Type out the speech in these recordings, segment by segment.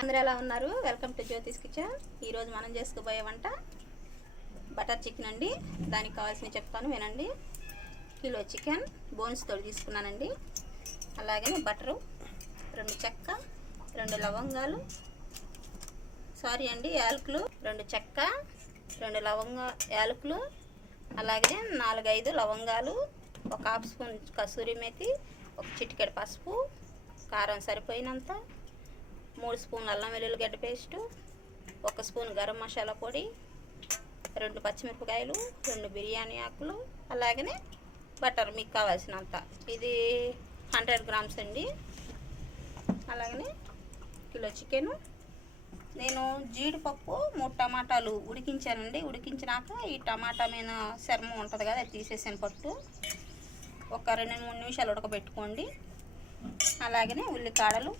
అందరూ ఎలా ఉన్నారు? Welcome to జ్యోతిస్ kitchen. ఈరోజు మనం చేసుకోబోయే వంట బటర్ చికెన్ అండి. దానికి కావాల్సినవి చెప్తాను వినండి. కిలో చికెన్ బోన్స్ తోడు తీసుకున్నానండి. అలాగే బటరు, 2 చెక్క, 2 లవంగాలు, యాలకులు, 2 చెక్క, 2 యాలకులు, అలాగే 4-5 లవంగాలు, 1 హాఫ్ స్పూన్ కసూరి మేతి, 1 చిటికెడు పసుపు, కారం సరిపోయినంత, 3 స్పూన్ల అల్లం వెల్లుల్లి గడ్డ పేస్టు, 1 స్పూన్ గరం మసాలా పొడి, 2 పచ్చిమిరపకాయలు, 2 బిర్యానీ ఆకులు, అలాగనే బటర్ మీకు కావాల్సినంత. ఇది 100 గ్రామ్స్ అండి. అలాగనే కిలో చికెను. నేను జీడిపప్పు 3 టమాటాలు ఉడికించానండి. ఉడికించినాక ఈ టమాటా మీద చర్మం ఉంటుంది కదా, అది తీసేసాను పట్టు. ఒక 2-3 నిమిషాలు ఉడకబెట్టుకోండి. అలాగనే ఉల్లికాడలు,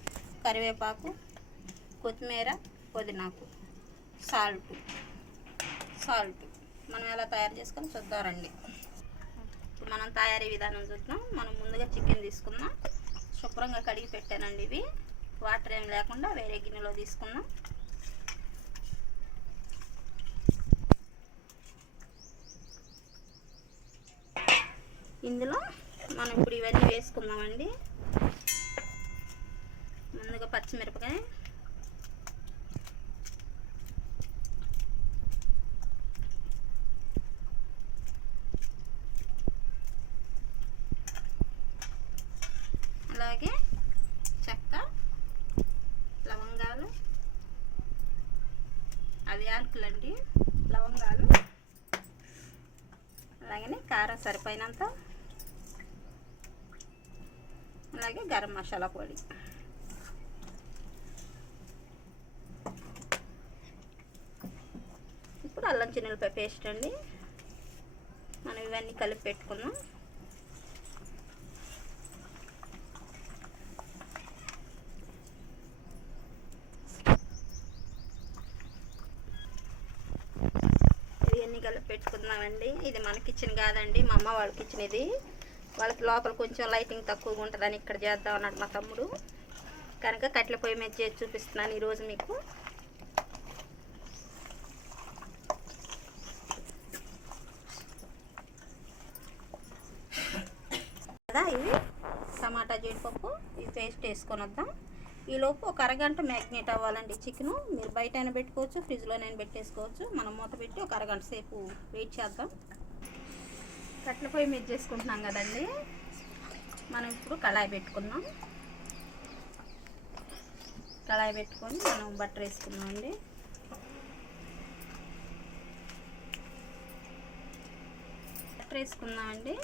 కరివేపాకు, కొత్తిమీర, పుదీనాకు, సాల్ట్ మనం ఎలా తయారు చేసుకొని చూద్దామండి. ఇప్పుడు మనం తయారీ విధానం చూద్దాం. మనం ముందుగా చికెన్ తీసుకుందాం. శుభ్రంగా కడిగి పెట్టానండి. ఇవి వాటర్ ఏం లేకుండా వేరే గిన్నెలో తీసుకుందాం. ఇందులో మనం ఇప్పుడు ఇవన్నీ వేసుకుందామండి. ముందుగా పచ్చిమిరపకాయ, అలాగే చెక్క, లవంగాలు, అవి యాలకులండి, లవంగాలు, అలాగే కారం సరిపోయినంత, అలాగే గరం మసాలా పొడి. ఇప్పుడు అల్లం చిన్నులపై పేస్ట్ అండి. మనం ఇవన్నీ కలిపి పెట్టుకుందాం. ఇవన్నీ కలిపి పెట్టుకుందామండి. ఇది మన కిచెన్ కాదండి, మా అమ్మ వాళ్ళ కిచెన్. ఇది వాళ్ళకి లోపల కొంచెం లైటింగ్ తక్కువగా ఉంటుందని ఇక్కడ చేద్దాం అన్నాడు మా తమ్ముడు. కనుక కట్టెల పొయ్యి మీద చేసి చూపిస్తున్నాను ఈరోజు మీకు. ఇవి టమాటా, జీడిపప్పు, ఇవి పేస్ట్ వేసుకొని వద్దాం. ఈలోపు ఒక అరగంట మ్యాగ్నేట్ అవ్వాలండి చికెను. మీరు బయట అయినా పెట్టుకోవచ్చు, ఫ్రిడ్జ్లోనైనా పెట్టేసుకోవచ్చు. మనం మూత పెట్టి ఒక అరగంట సేపు వెయిట్ చేద్దాం. కట్టెల పొయ్యి మీద చేసుకుంటున్నాం కదండి. మనం ఇప్పుడు కళాయి పెట్టుకుందాం. కళాయి పెట్టుకొని మనం బటర్ వేసుకుందామండి. బటర్ వేసుకుందామండి.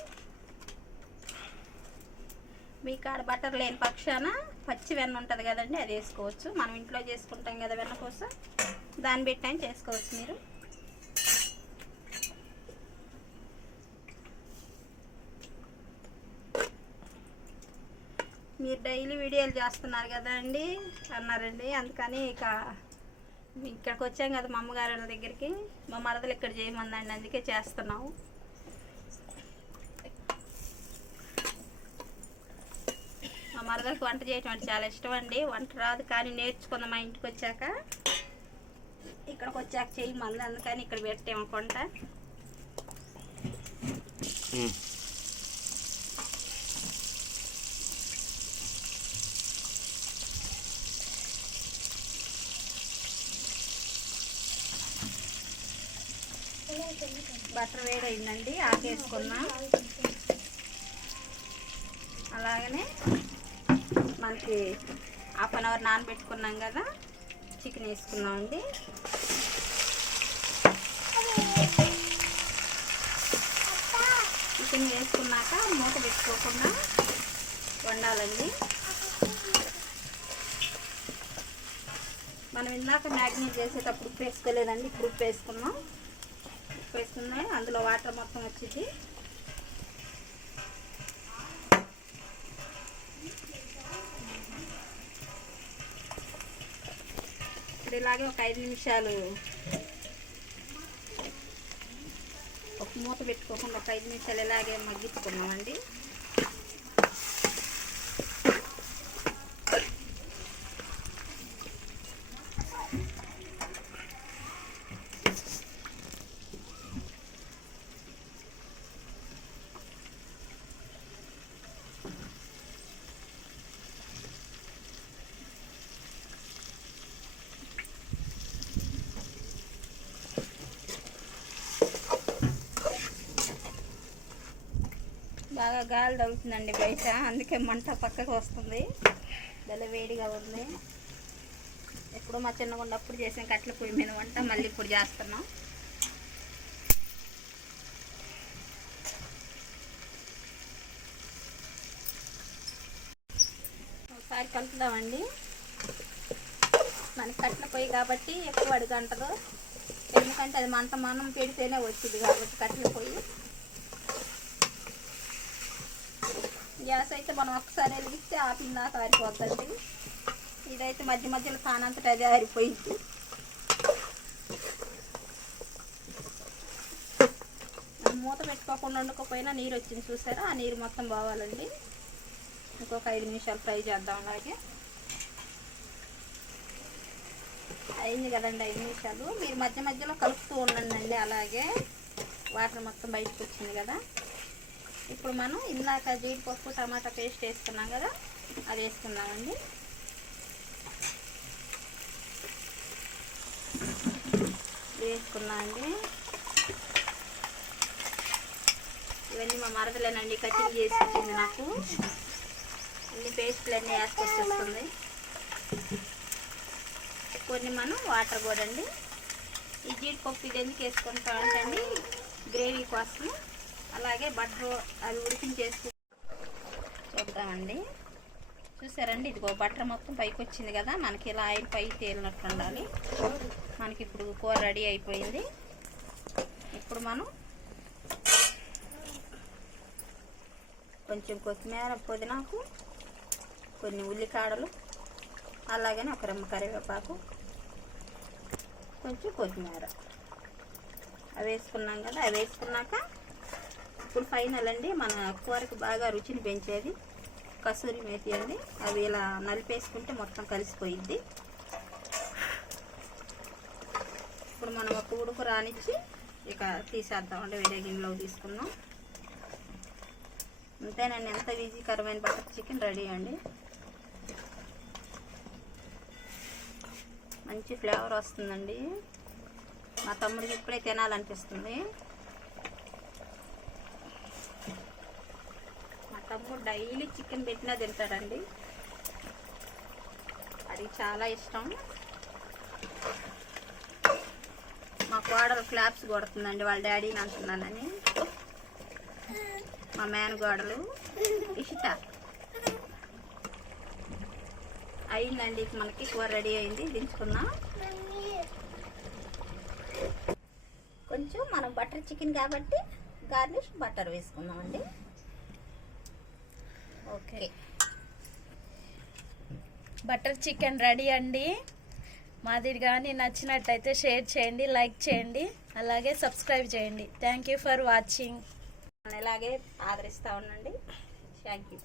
మీ కాడ బటర్ లేని పక్షాన పచ్చి వెన్న ఉంటుంది కదండి, అది వేసుకోవచ్చు. మనం ఇంట్లో చేసుకుంటాం కదా వెన్న కోసం, దాన్ని పెట్టి అయినా చేసుకోవచ్చు మీరు. మీరు డైలీ వీడియోలు చేస్తున్నారు కదా అండి అన్నారండి. అందుకని ఇక్కడికి వచ్చాం కదా మా అమ్మగారి వాళ్ళ దగ్గరికి. మా మరదలు ఇక్కడ చేయమందండి, అందుకే చేస్తున్నాము. మా మరదలకు వంట చేయటం అంటే చాలా ఇష్టం అండి. వంట రాదు కానీ నేర్చుకుందాం మా ఇంటికి వచ్చాక. ఇక్కడికి వచ్చాక చేయమంది, అందుకని ఇక్కడ పెట్టామనుకుంటా. బటర్ వేడైందండి, ఆకేసుకున్నాం. అలాగనే మనకి 1/2 అవర్ నానబెట్టుకున్నాం కదా, చికెన్ వేసుకున్నామండి. చికెన్ వేసుకున్నాక మూత పెట్టుకోకుండా వండాలండి. మనం ఇందాక మ్యాగ్నేట్ చేసేటప్పుడు ఉప్పు వేసుకోలేదండి, ఇప్పుడు ఉప్పు వేసుకున్నాం. ఉప్పు వేసుకున్నాయి, అందులో వాటర్ మొత్తం వచ్చింది. ఇలాగే ఒక 5 నిమిషాలు ఒక మూత పెట్టుకోకుండా ఒక 5 నిమిషాలు ఇలాగే మగ్గించుకున్నామండి. బాగా గాలి తగులుతుందండి బయట, అందుకే మంట పక్కకు వస్తుంది. చాలా వేడిగా ఉంది. ఎప్పుడు మా చిన్నగా ఉన్నప్పుడు చేసిన కట్టెల పొయ్యి మీద వంట మళ్ళీ ఇప్పుడు చేస్తున్నాం. ఒకసారి కలుపుదామండి. మనకి కట్టెల పొయ్యి కాబట్టి ఎక్కువ అడుగంటదు, ఎందుకంటే అది మనం పెడితేనే వచ్చింది కాబట్టి కట్టెల పొయ్యి. గ్యాస్ అయితే మనం ఒక్కసారి వెలిగిస్తే ఆపిందాక ఆరిపోద్దండి. ఇదైతే మధ్య మధ్యలో కానంతట అదే ఆరిపోయింది. మూత పెట్టుకోకుండా వండుకోపోయినా నీరు వచ్చింది చూసారా, ఆ నీరు మొత్తం పోవాలండి. ఇంకొక 5 నిమిషాలు ఫ్రై చేద్దాం. అలాగే అయింది కదండి 5 నిమిషాలు. మీరు మధ్య మధ్యలో కలుపుతూ ఉండండి. అలాగే వాటర్ మొత్తం బయటకు వచ్చింది కదా. ఇప్పుడు మనం ఇందాక జీడిపప్పు టమాటా పేస్ట్ వేసుకున్నాం కదా, అది వేసుకుందామండి. వేసుకున్నామండి. ఇవన్నీ మా మరదలేనండి కటింగ్ చేసి ఇచ్చింది నాకు. అన్ని పేస్టులు అన్నీ వేసుకొచ్చేస్తుంది. కొన్ని మనం వాటర్ కూడా అండి. ఈ జీడిపప్పు ఇది ఎందుకు వేసుకుంటా అంటే గ్రేవీ కోసం. అలాగే బటర్ అవి ఉడికించేసుకు చూద్దామండి. చూసారండి, ఇదిగో బటర్ మొత్తం పైకి వచ్చింది కదా, మనకి ఇలా ఆయిల్ పైకి తేలినట్టు ఉండాలి. మనకి ఇప్పుడు కూర రెడీ అయిపోయింది. ఇప్పుడు మనం కొంచెం కొత్తిమీర, పుదీనాకు, కొన్ని ఉల్లికాడలు, అలాగనే ఒక రెమ్మ కరివేపాకు, కొంచెం కొత్తిమీర అవి వేసుకున్నాం కదా. అవి వేసుకున్నాక ఇప్పుడు ఫైనల్ అండి, మన కూరకి బాగా రుచిని పెంచేది కసూరి మేతి అండి. అవి ఇలా నలిపేసుకుంటే మొత్తం కలిసిపోయిద్ది. ఇప్పుడు మనం ఒక ఉడుకు రానిచ్చి ఇక తీసేద్దామండి. వేరే గిన్నెలో తీసుకున్నాం. అంతేనండి, ఎంత ఈజీకరమైన బటర్ చికెన్ రెడీ అండి. మంచి ఫ్లేవర్ వస్తుందండి. మా తమ్ముడికి ఇప్పుడే తినాలనిపిస్తుంది. మా తమ్ముడు డైలీ చికెన్ పెట్టినా తింటాడండి, అది చాలా ఇష్టం. మా కోడలు క్లాప్స్ కొడుతుందండి వాళ్ళ డాడీని అంటున్నానని. మా మేనగోడలు ఇషిత. అయిందండి, మనకి కూర రెడీ అయింది. దించుకుందాం. కొంచెం మనం బటర్ చికెన్ కాబట్టి గార్నిష్ బటర్ వేసుకుందామండి. ఓకే, బటర్ చికెన్ రెడీ అండి. మాది కానీ నచ్చినట్టయితే షేర్ చేయండి, లైక్ చేయండి, అలాగే సబ్స్క్రైబ్ చేయండి. Thank you for watching. ఇలాగే ఆదరిస్తూ ఉండండి. Thank you.